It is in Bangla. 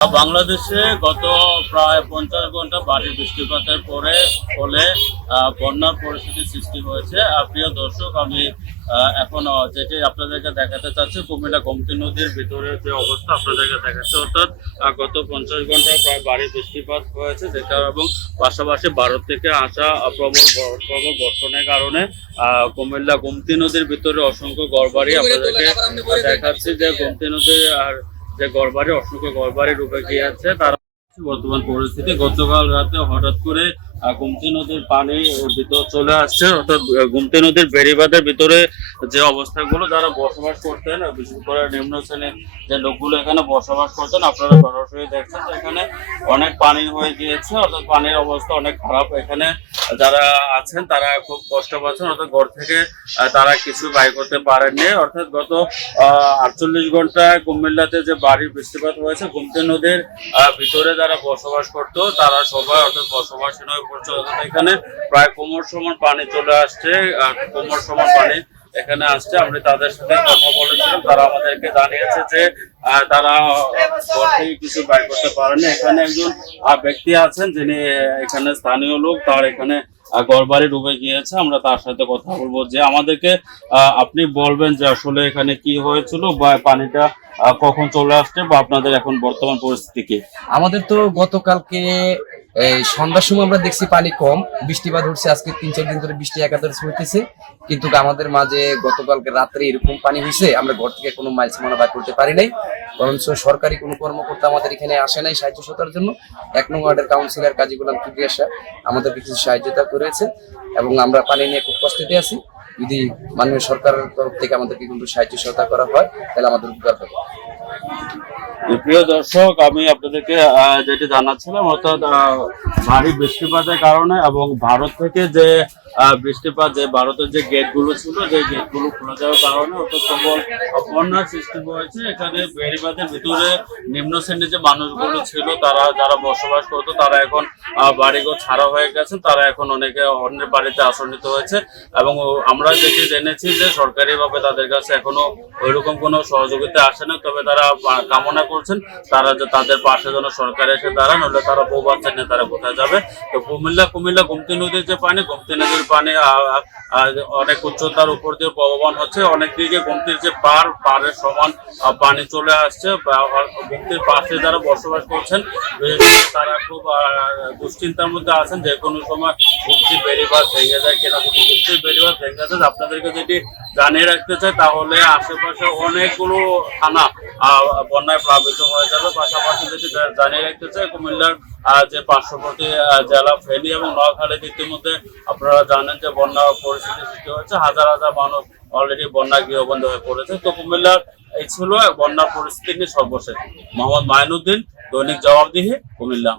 বাংলাদেশে গত প্রায় পঞ্চাশ ঘণ্টা ভারী বৃষ্টিপাতের পরে ফলে বন্যার পরিস্থিতি সৃষ্টি হয়েছে। আর প্রিয় দর্শক আমি এখন যেটি আপনাদেরকে দেখাতে চাচ্ছি কুমিল্লা গোমতী নদীর ভিতরে যে অবস্থা আপনাদেরকে দেখাচ্ছে অর্থাৎ গত পঞ্চাশ ঘন্টায় প্রায় ভারী বৃষ্টিপাত হয়েছে যেটা এবং পাশাপাশি ভারত থেকে আসা প্রবল প্রবল বর্ষণের কারণে আহ, কুমিল্লা গোমতী নদীর ভিতরে অসংখ্য গড়বাড়ি আপনাদেরকে দেখাচ্ছি যে গোমতী নদী আর যে গড়বাড়ি অসংখ্য গড়বাড়ি ডুবে গিয়েছে তারা বর্তমান পরিস্থিতি। গতকাল রাতে হঠাৎ করে গুমতি নদীর পানি ভিতর চলে আসছে, অর্থাৎ গুমতি নদীর বেড়িবাঁধের ভিতরে যে অবস্থাগুলো, যারা বসবাস করতেন বিশেষ করে নিম্ন শ্রেণির যে লোকগুলো এখানে বসবাস করতেন, আপনারা সরাসরি দেখছেন এখানে অনেক পানি হয়ে গিয়েছে, অর্থাৎ পানির অবস্থা অনেক খারাপ। এখানে যারা আছেন, তারা খুব কষ্ট পাচ্ছেন। অর্থাৎ ঘর থেকে তারা কিছু বাই করতে পারেননি। অর্থাৎ গত আটচল্লিশ ঘন্টায় কুমিল্লাতে যে বাড়ি বৃষ্টিপাত হয়েছে, গুমতি নদীর ভিতরে যারা বসবাস করতো, তারা সবাই অর্থাৎ বসবাসী হয়ে পড়ছে। অর্থাৎ এখানে প্রায় কোমর সমান পানি চলে আসছে কোমর সমান পানি এখানে আসছে। আমরা তাদের সাথে কথা বলেছিলাম তারা আমাদেরকে জানিয়েছে যে তারা কিছু বাইর করতে পারেনি। এখানে একজন ব্যক্তি আছেন যিনি এখানে স্থানীয় লোক, তার এখানে ঘরবাড়ি ডুবে গিয়েছে। আমরা তার সাথে কথা বলব যে আমাদেরকে আপনি বলবেন যে আসলে এখানে কি হয়েছিল বা পানিটা কখন চলে আসছে বা আপনাদের এখন বর্তমান পরিস্থিতি কি? আমাদের তো গতকালকে এই সন্ধ্যার সময় আমরা দেখছি পানি কম, বৃষ্টিপাত হচ্ছে আজকে তিন, চার দিন ধরে বৃষ্টি একাদশ হইতেছে কিন্তু আমাদের মাঝে গতকালকে রাত্রে এরকম পানি হয়েছে, আমরা ঘর থেকে কোনো মাইল সীমানা বার করতে পারি নাই। বরঞ্চ সরকারি কোনো কর্মকর্তা আমাদের এখানে আসে নাই সাহায্য সতার জন্য। এক নং ওয়ার্ডের কাউন্সিলর কাজী গোলাম কিবরিয়া সাহেব আমাদেরকে কিছু সাহায্যতা করেছে এবং আমরা পানি নিয়ে খুব কষ্টতে আছি। যদি মাননীয় সরকারের তরফ থেকে আমাদেরকে কিন্তু সাহায্য সহায়তা করা হয়, তাহলে আমাদের উপকার হবে। প্রিয় দর্শক, আমি আপনাদেরকে যেটি জানাচ্ছিলাম, অর্থাৎ ভারী বৃষ্টিপাতের কারণে এবং ভারত থেকে যে বৃষ্টিপাত, যে ভারতের যে গেটগুলো ছিল, যে গেটগুলো খুলে যাওয়ার কারণে অর্থাৎ প্রবল বন্যার সৃষ্টি হয়েছে। এখানে বেড়িবাঁধের ভিতরে নিম্ন শ্রেণির যে মানুষগুলো ছিল, তারা, যারা বসবাস করতো, তারা এখন বাড়িঘর ছাড়া হয়ে গেছে তারা এখন অনেকে অন্যের বাড়িতে আশ্রয়িত হয়েছে এবং আমরা যেটি জেনেছি যে সরকারিভাবে তাদের কাছে এখনও ওইরকম কোনো সহযোগিতা আসে না। তবে তারা কামনা করছেন, তারা যে তাদের পাশে যেন সরকার এসে দাঁড়ান, হলে তারা বউ বাচ্চা নিয়ে তারা কোথায় যাবে? তো কুমিল্লা কুমিল্লা গুমতি নদীর যে পানি, গুমতি নদীর পানি অনেক উচ্চতার উপর দিয়ে প্রবহমান হচ্ছে। অনেক দিকে গুমতির যে পার পাড়ের সমান পানি চলে আসছে। গুমতির পাশে যারা বসবাস করছেন তারা খুব দুশ্চিন্তার মধ্যে আছেন। যে কোনো সময় গুমতি বেড়িবাদ ভেঙে যায় কিনা, যদি গুমতির বেড়িবাদ ভেঙে যায়, আপনাদেরকে যদি জানিয়ে রাখতে চাই, তাহলে আশেপাশে অনেকগুলো থানা বন্যায় হয়ে যাবে। পাশাপাশি যদি জানিয়ে রাখতে চাই, কুমিল্লার যে পার্শ্ববর্তী জেলা ফেনী এবং নোয়াখালীতে ইতিমধ্যে আপনারা জানেন যে বন্যা পরিস্থিতি সৃষ্টি হয়েছে, হাজার হাজার মানুষ অলরেডি বন্যা গৃহবন্ধ হয়ে পড়েছে। তো কুমিল্লার এই ছিল বন্যা পরিস্থিতি নিয়ে সর্বশেষ। মোহাম্মদ মাইনুদ্দিন, দৈনিক জবাবদিহি, কুমিল্লা।